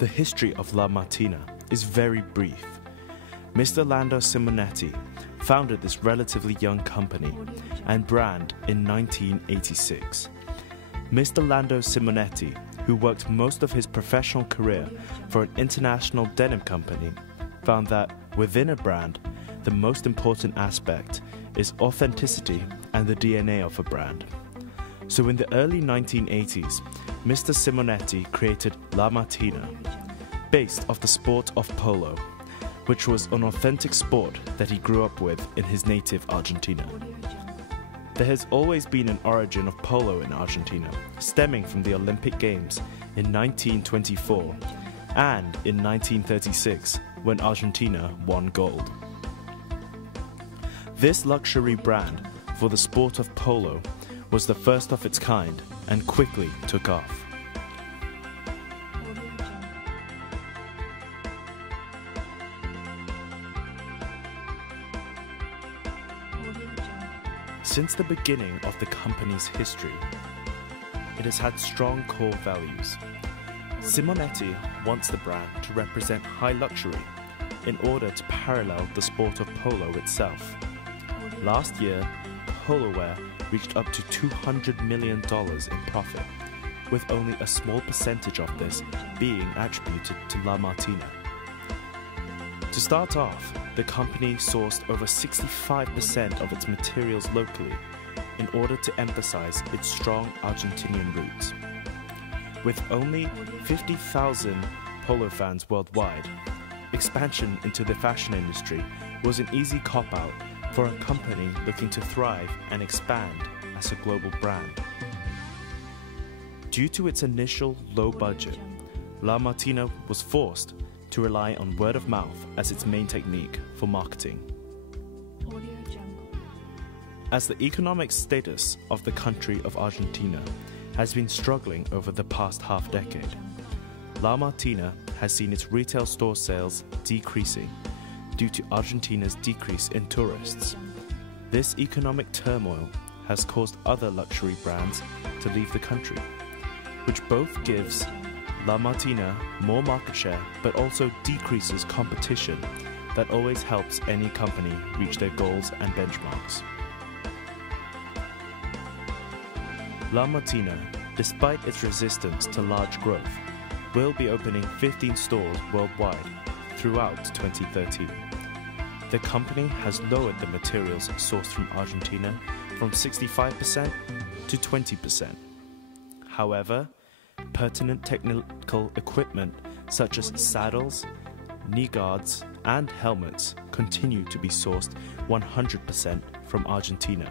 The history of La Martina is very brief. Mr. Lando Simonetti founded this relatively young company and brand in 1986. Mr. Lando Simonetti, who worked most of his professional career for an international denim company, found that within a brand, the most important aspect is authenticity and the DNA of a brand. So in the early 1980s, Mr. Simonetti created La Martina, based off the sport of polo, which was an authentic sport that he grew up with in his native Argentina. There has always been an origin of polo in Argentina, stemming from the Olympic Games in 1924 and in 1936 when Argentina won gold. This luxury brand for the sport of polo was the first of its kind and quickly took off. Since the beginning of the company's history, it has had strong core values. Simonetti wants the brand to represent high luxury in order to parallel the sport of polo itself. Last year, polo wear reached up to $200 million in profit, with only a small percentage of this being attributed to La Martina. To start off, the company sourced over 65% of its materials locally in order to emphasize its strong Argentinian roots. With only 50,000 polo fans worldwide, expansion into the fashion industry was an easy cop-out for a company looking to thrive and expand as a global brand. Due to its initial low budget, La Martina was forced to rely on word of mouth as its main technique for marketing. As the economic status of the country of Argentina has been struggling over the past half-decade, La Martina has seen its retail store sales decreasing due to Argentina's decrease in tourists. This economic turmoil has caused other luxury brands to leave the country, which both gives La Martina more market share but also decreases competition that always helps any company reach their goals and benchmarks. La Martina, despite its resistance to large growth, will be opening 15 stores worldwide throughout 2013. The company has lowered the materials sourced from Argentina from 65% to 20%. However, pertinent technical equipment such as saddles, knee guards, and helmets continue to be sourced 100% from Argentina.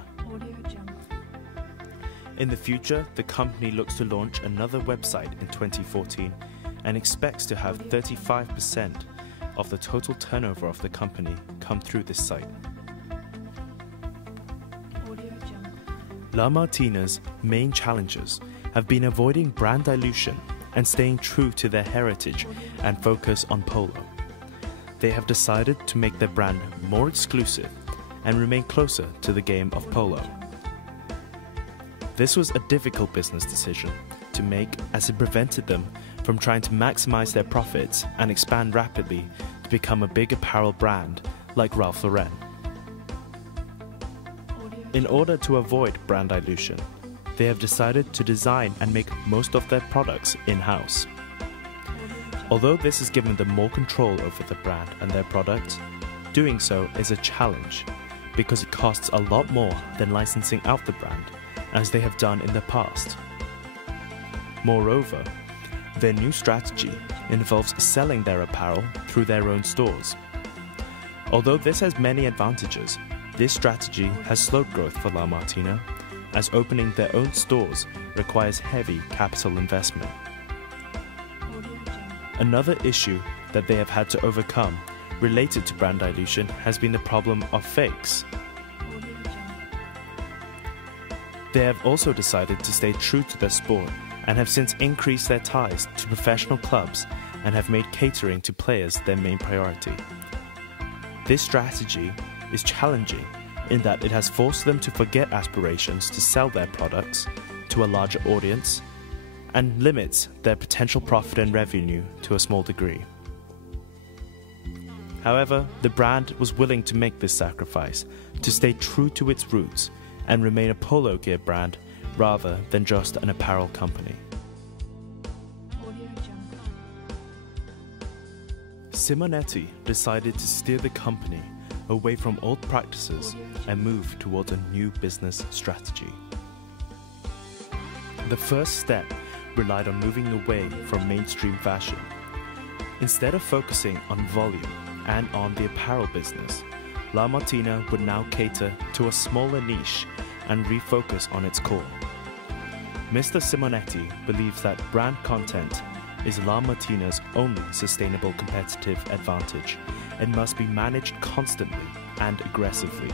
In the future, the company looks to launch another website in 2014 and expects to have 35% of the total turnover of the company come through this site. La Martina's main challenges have been avoiding brand dilution and staying true to their heritage and focus on polo. They have decided to make their brand more exclusive and remain closer to the game of polo. This was a difficult business decision to make as it prevented them from trying to maximize their profits and expand rapidly to become a big apparel brand like Ralph Lauren. In order to avoid brand dilution, they have decided to design and make most of their products in-house. Although this has given them more control over the brand and their products, doing so is a challenge because it costs a lot more than licensing out the brand, as they have done in the past. Moreover, their new strategy involves selling their apparel through their own stores. Although this has many advantages, this strategy has slowed growth for La Martina, as opening their own stores requires heavy capital investment. Another issue that they have had to overcome related to brand dilution has been the problem of fakes. They have also decided to stay true to their sport and have since increased their ties to professional clubs and have made catering to players their main priority. This strategy is challenging in that it has forced them to forget aspirations to sell their products to a larger audience and limits their potential profit and revenue to a small degree. However, the brand was willing to make this sacrifice to stay true to its roots and remain a polo gear brand rather than just an apparel company. Simonetti decided to steer the company away from old practices and move towards a new business strategy. The first step relied on moving away from mainstream fashion. Instead of focusing on volume and on the apparel business, La Martina would now cater to a smaller niche and refocus on its core. Mr. Simonetti believes that brand content is La Martina's only sustainable competitive advantage and must be managed constantly and aggressively.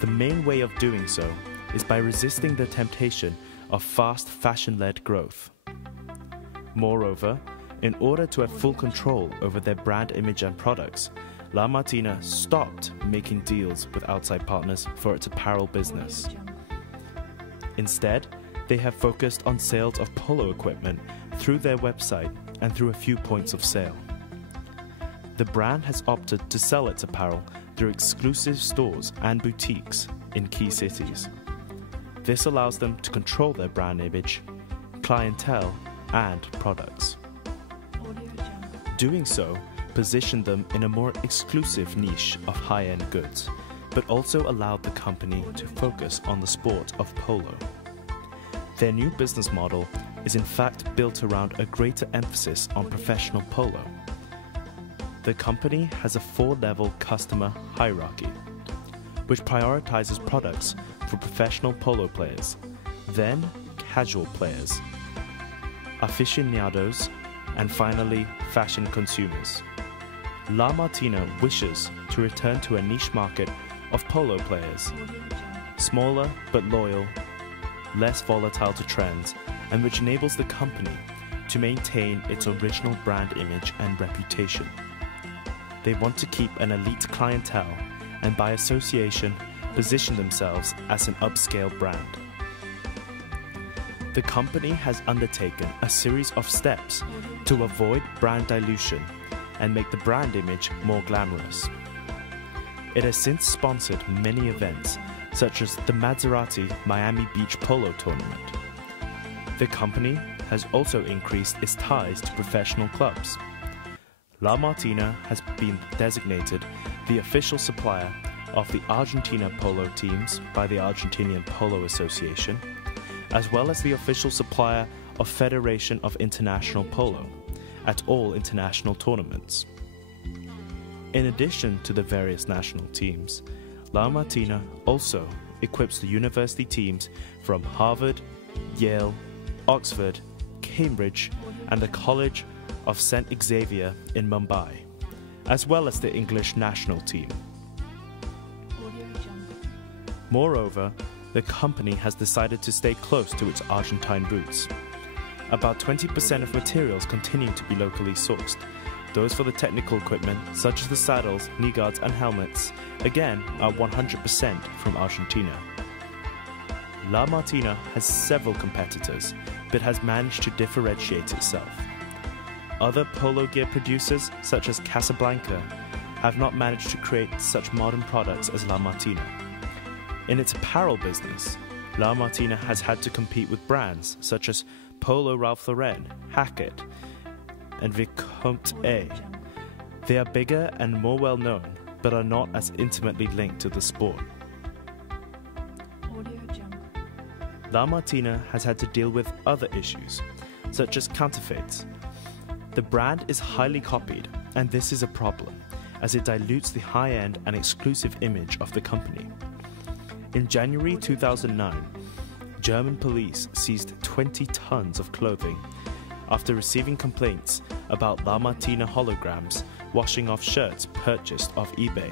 The main way of doing so is by resisting the temptation of fast fashion-led growth. Moreover, in order to have full control over their brand image and products, La Martina stopped making deals with outside partners for its apparel business. Instead, they have focused on sales of polo equipment through their website and through a few points of sale. The brand has opted to sell its apparel through exclusive stores and boutiques in key cities. This allows them to control their brand image, clientele, and products. Doing so positioned them in a more exclusive niche of high-end goods, but also allowed the company to focus on the sport of polo. Their new business model is in fact built around a greater emphasis on professional polo. The company has a 4-level customer hierarchy, which prioritizes products for professional polo players, then casual players, aficionados, and finally fashion consumers. La Martina wishes to return to a niche market of polo players, smaller but loyal, less volatile to trends, and which enables the company to maintain its original brand image and reputation. They want to keep an elite clientele and by association position themselves as an upscale brand. The company has undertaken a series of steps to avoid brand dilution and make the brand image more glamorous. It has since sponsored many events, such as the Maserati Miami Beach Polo Tournament. The company has also increased its ties to professional clubs. La Martina has been designated the official supplier of the Argentina polo teams by the Argentinian Polo Association, as well as the official supplier of Federation of International Polo at all international tournaments. In addition to the various national teams, La Martina also equips the university teams from Harvard, Yale, Oxford, Cambridge, and the College of St. Xavier in Mumbai, as well as the English national team. Moreover, the company has decided to stay close to its Argentine roots. About 20% of materials continue to be locally sourced. Those for the technical equipment, such as the saddles, knee guards, and helmets, again are 100% from Argentina. La Martina has several competitors, but has managed to differentiate itself. Other polo gear producers, such as Casablanca, have not managed to create such modern products as La Martina. In its apparel business, La Martina has had to compete with brands such as Polo Ralph Lauren, Hackett, and Vicomte A. They are bigger and more well known, but are not as intimately linked to the sport. La Martina has had to deal with other issues, such as counterfeits. The brand is highly copied, and this is a problem, as it dilutes the high-end and exclusive image of the company. In January 2009, German police seized 20 tons of clothing after receiving complaints about La Martina holograms washing off shirts purchased off eBay.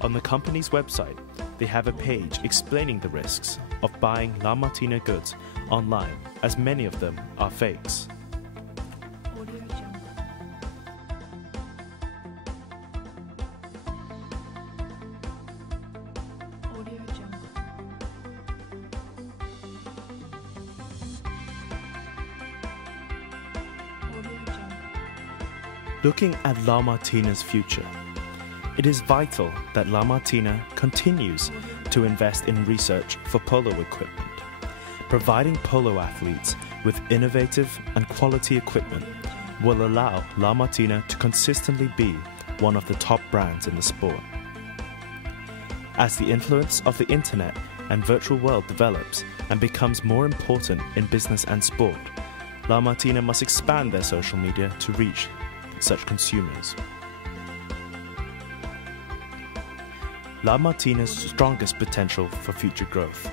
On the company's website, they have a page explaining the risks of buying La Martina goods online, as many of them are fakes. Looking at La Martina's future, it is vital that La Martina continues to invest in research for polo equipment. Providing polo athletes with innovative and quality equipment will allow La Martina to consistently be one of the top brands in the sport. As the influence of the internet and virtual world develops and becomes more important in business and sport, La Martina must expand their social media to reach such consumers. La Martina's strongest potential for future growth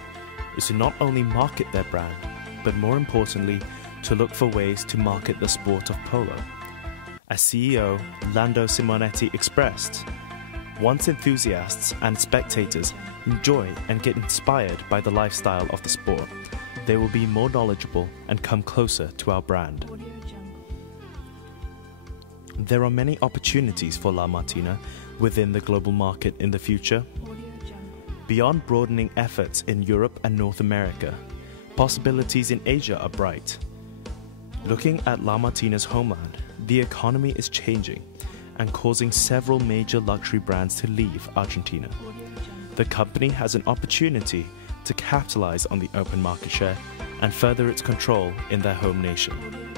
is to not only market their brand, but more importantly, to look for ways to market the sport of polo. As CEO Lando Simonetti expressed, once enthusiasts and spectators enjoy and get inspired by the lifestyle of the sport, they will be more knowledgeable and come closer to our brand. There are many opportunities for La Martina within the global market in the future. Beyond broadening efforts in Europe and North America, possibilities in Asia are bright. Looking at La Martina's homeland, the economy is changing and causing several major luxury brands to leave Argentina. The company has an opportunity to capitalize on the open market share and further its control in their home nation.